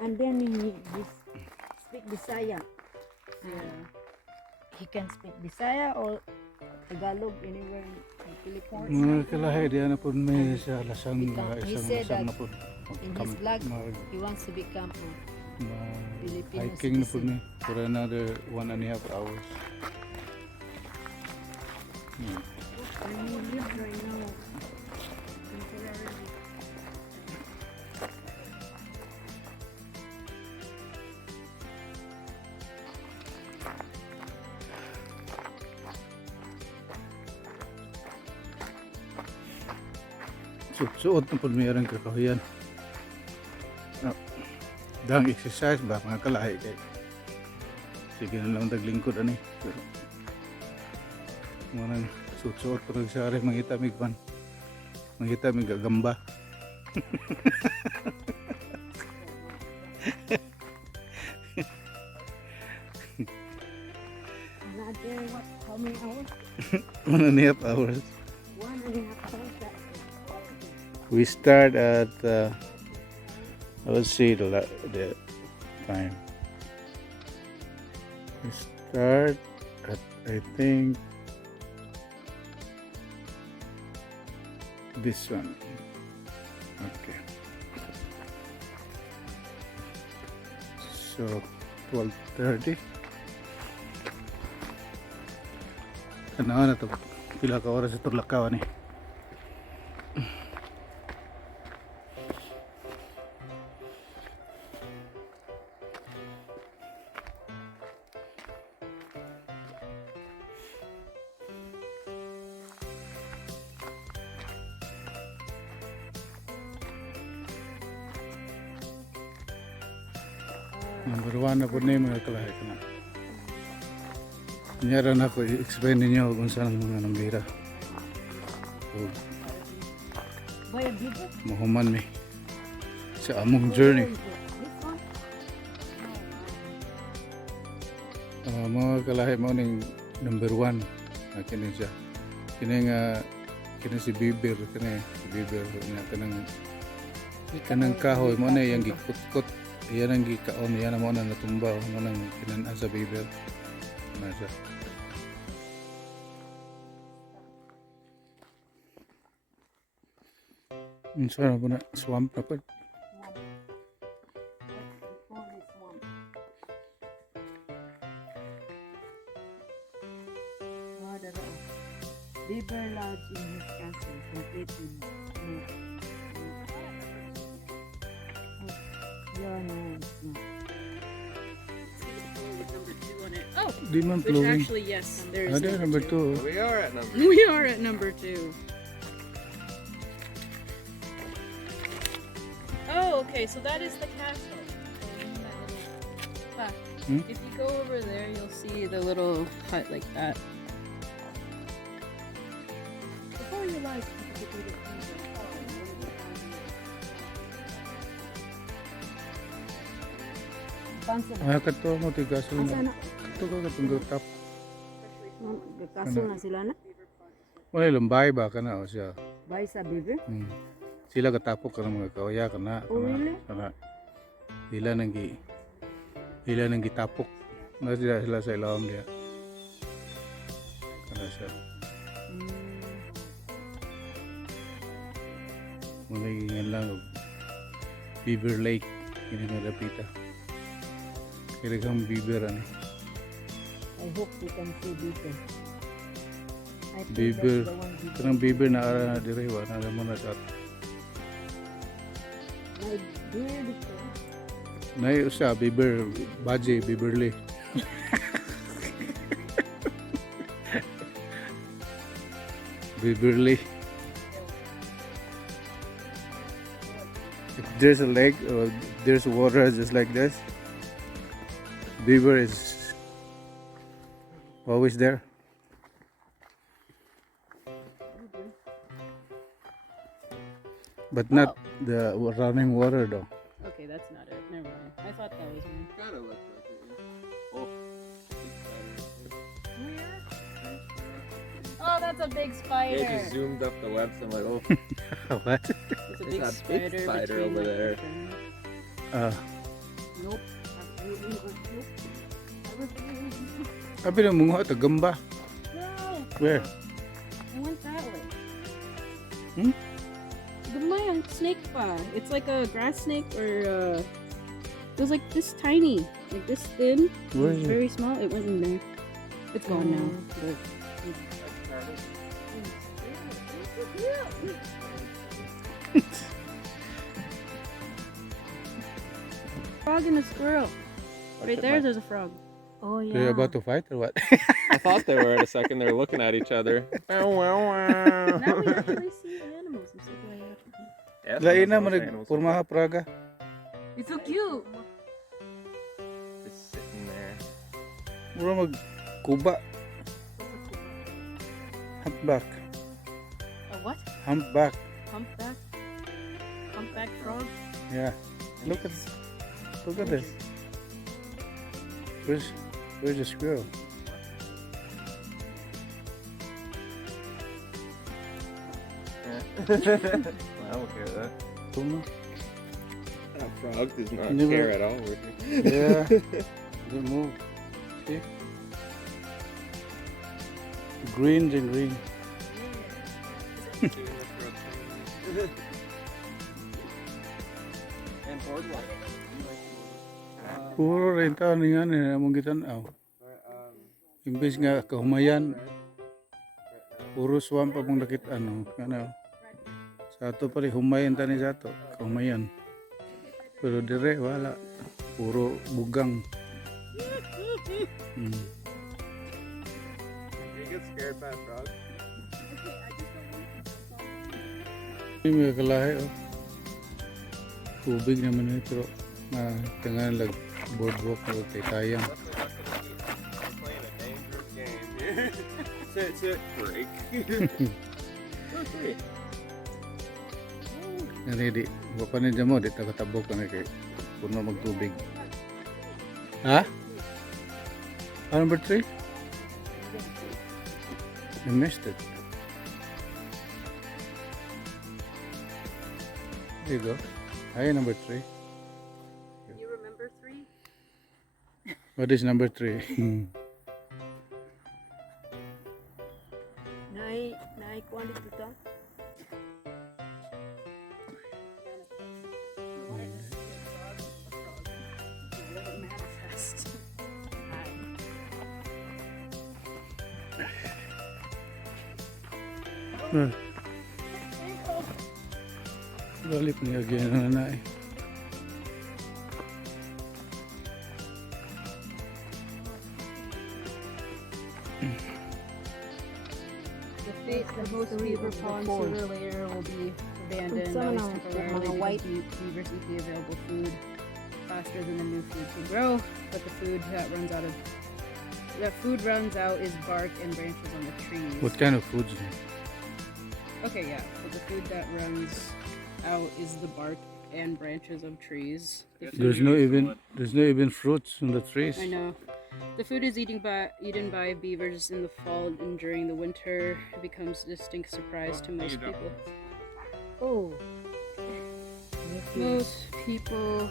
And then he speak Bisaya. Yeah. He can speak Bisaya or Tagalog anywhere in Philippines. Mga kalahi diyan na po may sa lasang He isang said lasang that na po. in his vlog, he wants to become Filipino hiking na po citizen. ni for another 1.5 hours. And he lives right now temporarily. Suot na po mayroong kakahuyan. Dang exercise ba mga kalahi kay sige na lang daglingkod ani. Pero manang suot po nagsari mangita migpan. Mangita mig gagamba. Not there, what, how many hours? 1.5 hours. 1.5 hours. We start at let's see the time. We start at I think this one. Okay. So 12:30. Ano na to? Pila ka oras ito lakaw ni? Number 1 na po na yung mga kalahi ko na. Kanyara na ako i-explain ninyo kung saan ang mga nambira. So, Buy a bigger? mahuman mi sa among journey. This one? Mga kalahi mo ning number 1 na kini siya. Kini si Bieber, kini si Bieber na kanang kahoy mo na yung gikutkot. Yan ang gikaon, yan ang mo na natumba, mo nang kinan sa Bieber. Na siya. Saan na po na? Swamp na po. Beaver Lodge in his castle, completely. Yeah, no, it's not. Number 2 on it. Oh, Di man which flowing. actually yes, there's Ada number 2. We are at number. We are at number 2. Oh, okay, so that is the castle. Hmm? If you go over there, you'll see the little hut like that. Before you like, Kato mo tigaso na. Sana, Kato ka katong tap. kaso na sila na. Wala lumbay ba ka na o siya. Buy sa beaver. Sila katapok ka ng mga kawaya ka na. Oh, really? Kana. Hila nang gitapok. Na sila sa ilawom dia. Kana siya. Muna yung lang og Beaver Lake. Kini nga rapita. Kaya kang beaver ani. I hope you can see beaver. I think Beaver. that's the one beaver. Kanang beaver na ara na dire wa na mo na sa. My beard ito. Nay usa beaver baje Beaverly. Beaverly. If there's a lake or there's water just like this, beaver is always there. But not the running water though. Okay, that's not it. Never mind. I thought that was me. Kinda looks like it. Yeah. Oh. Oh, that's a big It spider. just zoomed up the web, so I'm like, oh, What? There's a big There's a big spider, spider between over the there. curtains. Nope. Absolutely not. Nope. I refuse. Abi na mungo ito gamba. No. Where? I went that way. Hmm? The Mayan snake pa. It's like a grass snake or it was like this tiny. Like this thin. Where It was is it? very small. It went in there. It's gone now. But frog and a squirrel. Right there, there's a frog. Oh yeah. They're about to fight or what? I thought they were at a second. They were looking at each other. Now we actually see animals. I'm so glad. Lain na mo nagpurmaha praga. It's so cute. Just sitting there. Mura mag kuba. Humpback. A what? Humpback. Humpback? Humpback frog? Yeah. Look at this. Where's the squirrel? I don't care that. Puma? That frog does not Never- care at all with me. Yeah. Don't move. See? Green and green. And boardwalk. Puro rin taon nga na mong gitanaw. Imbes nga kahumayan, puro swamp pa mong nakit ano. Sa ato pa rin humayan tani sa ato, kahumayan. Pero dire wala, puro bugang. Hmm. You get scared by a frog? Hindi may kalahi oh. Tubig naman eh, pero tangan lag boardwalk na kay tayang. We're playing a dangerous game here. Sit, break. Ready, wapa ninyo mo, di taga-tabok ka na kay puno magtubig. Ha? Number 3? I missed it. There you go. Hi, number 3. You remember 3? What is number 3? Naay quality to. Manifest. Galip niya gano'n na eh. The fate of most beaver ponds sooner or later will be abandoned. Some At least of temporarily, mga white because beavers eat the available food faster than the new food can grow. But the food that food runs out is bark and branches on the trees. What kind of food? Okay, yeah. But the food that runs out is the bark and branches of trees. The food- There's no even fruits on the trees. I know. The food is eaten by beavers in the fall, and during the winter it becomes a distinct surprise to most people. Oh. Most people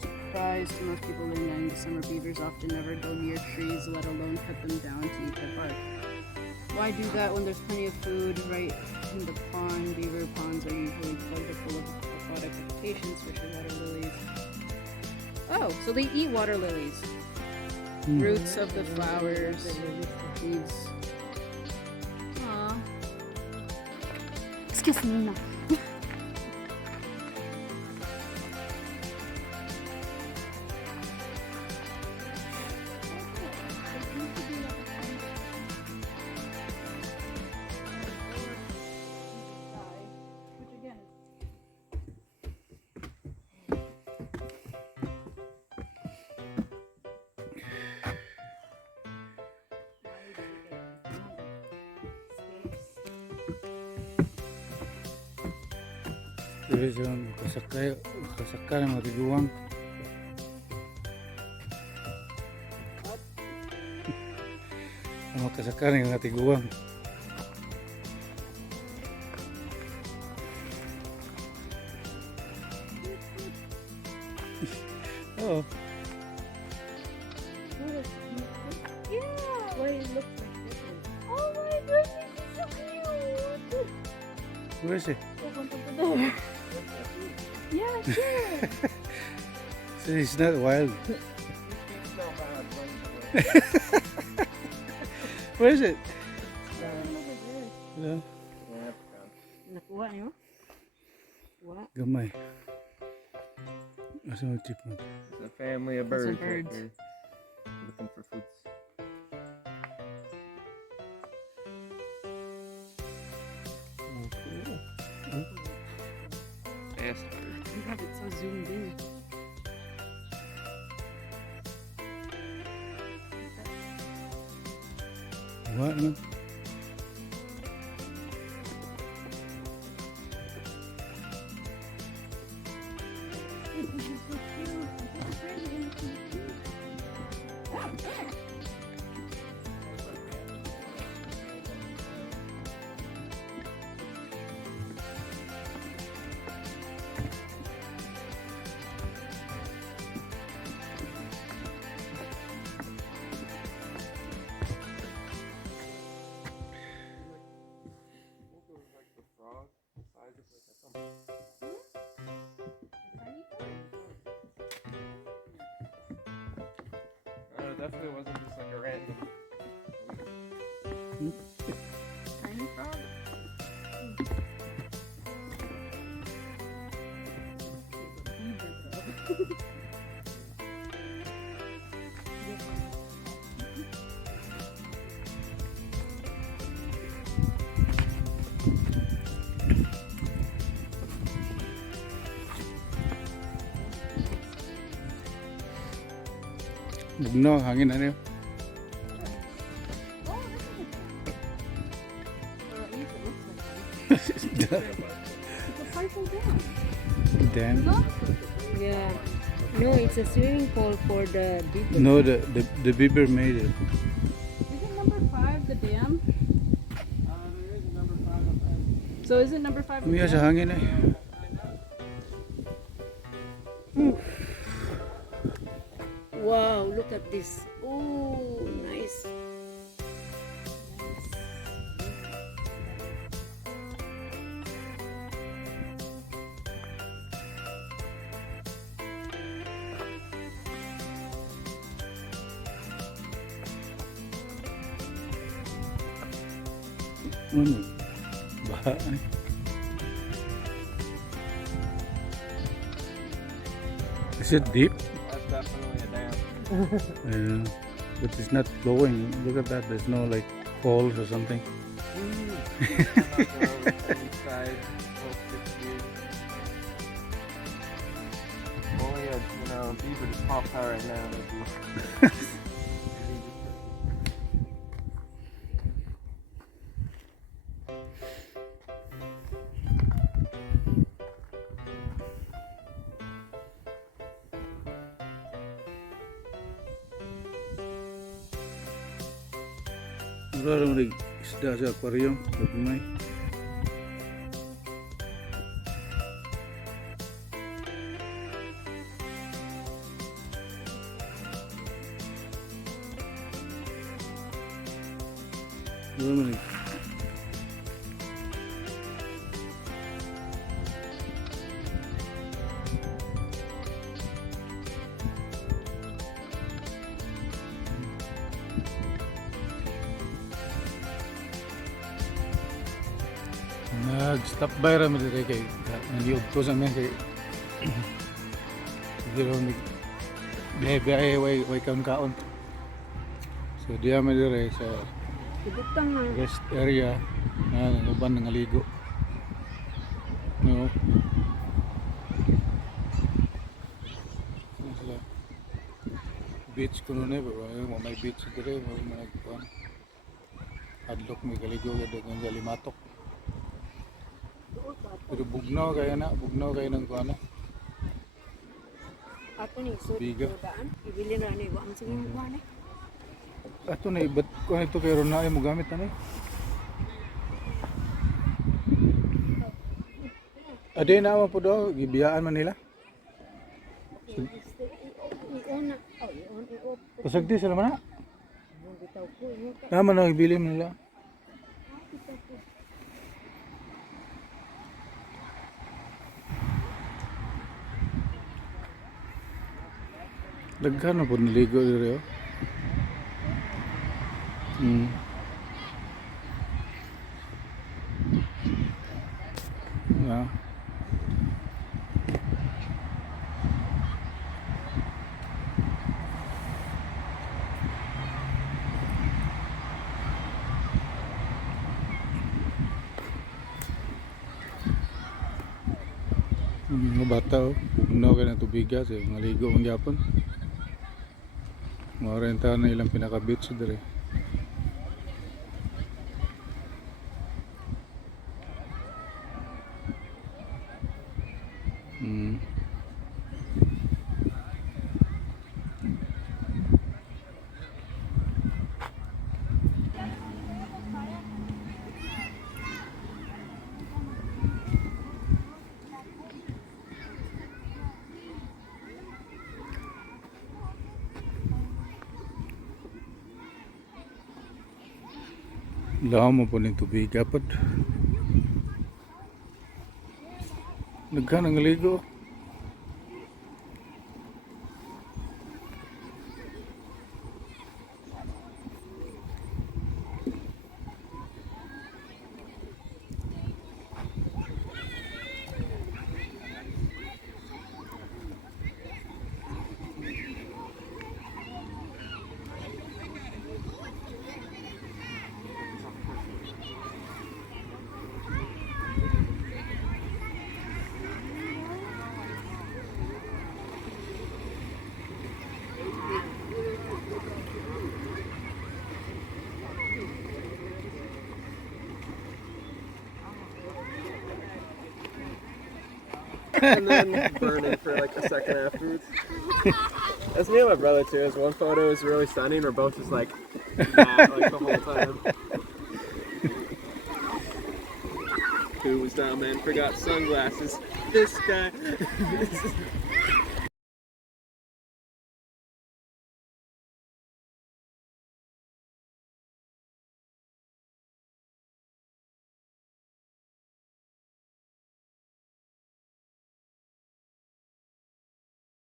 surprise to most people living in the summer. Beavers often never go near trees, let alone cut them down to eat their bark. Why do that when there's plenty of food right in the pond? Beaver ponds are usually plugged full of aquatic vegetation, especially water lilies. Oh, so they eat water lilies. Roots of the flowers, leaves. Aww. Excuse me na. Dili siya kasakay ng mga tiguang. Makasakay ng mga tiguang. Oh, Yeah. Why it looks like this one? Oh my goodness, it's so cute. where is it? Oh, punta pa there. Yeah, sure. So it's not wild. Where is it? No, Nakuha niyo? What? gamay. Asa mo chipmunk? It's a family of Those are birds. Right birds. there. Looking for fruits. Fast bird. You have it so zoomed in. What man? Like the frog, the size of like it definitely wasn't just like a random. Tiny frog? Bugno, hangin ano yun? Oh, that's a good one. Or at least it looks like one. It's a purple dam. Damn. Look! Yeah. No, it's a swimming pool for the beaver. No, the beaver made it. Is it number 5 the dam? There is a number 5 up there. So is it number 5 the Umiya sa dam? hangin eh. Wow, look at this. Oh, nice. Ano? Baha eh. Is it deep? That's definitely a dam. But it's not flowing. Look at that. There's no like falls or something. Only a beaver just popped out right now. That'd be- Mura rin may isda sa aquarium. Nagmay. Mura man eh. Nag-stop by rami dito kay naliog ko sa men kay hindi rin biyahe way kaon-kaon. So diya may dire sa Ibutang na. rest area na uban nangaligo. No. Sila beach kuno ne ba may beach dire mo nagkuan. Adlok may kaligo gid ang limatok. Pero bugnaw kaya ng kuan. Ato ni so Biga. daan. Ibili na ni wa man sing kuan eh. Ato na ibat ko ito pero na ay mo gamit na ni. Ade na mo po daw gibiyaan man nila. Okay. I-on na. Oh, i-on, i-off. Pasagdi sila man na. Bitaw ko, inuta. Naman ang ibili mo nila. Bitaw ko. Daghan na po niligo diri oh. Yeah. Mga bata oh, puno ka ng tubigas eh, maligo ang gyapon. Maurenta na ilang pinaka-beach dire. Lama po ng tubig dapat. Naghanang ligo. And then burning for like a second afterwards. That's me and my brother too. There's one photo is really sunny and we're both just like that like the whole time. Who was down man? Forgot sunglasses. This guy.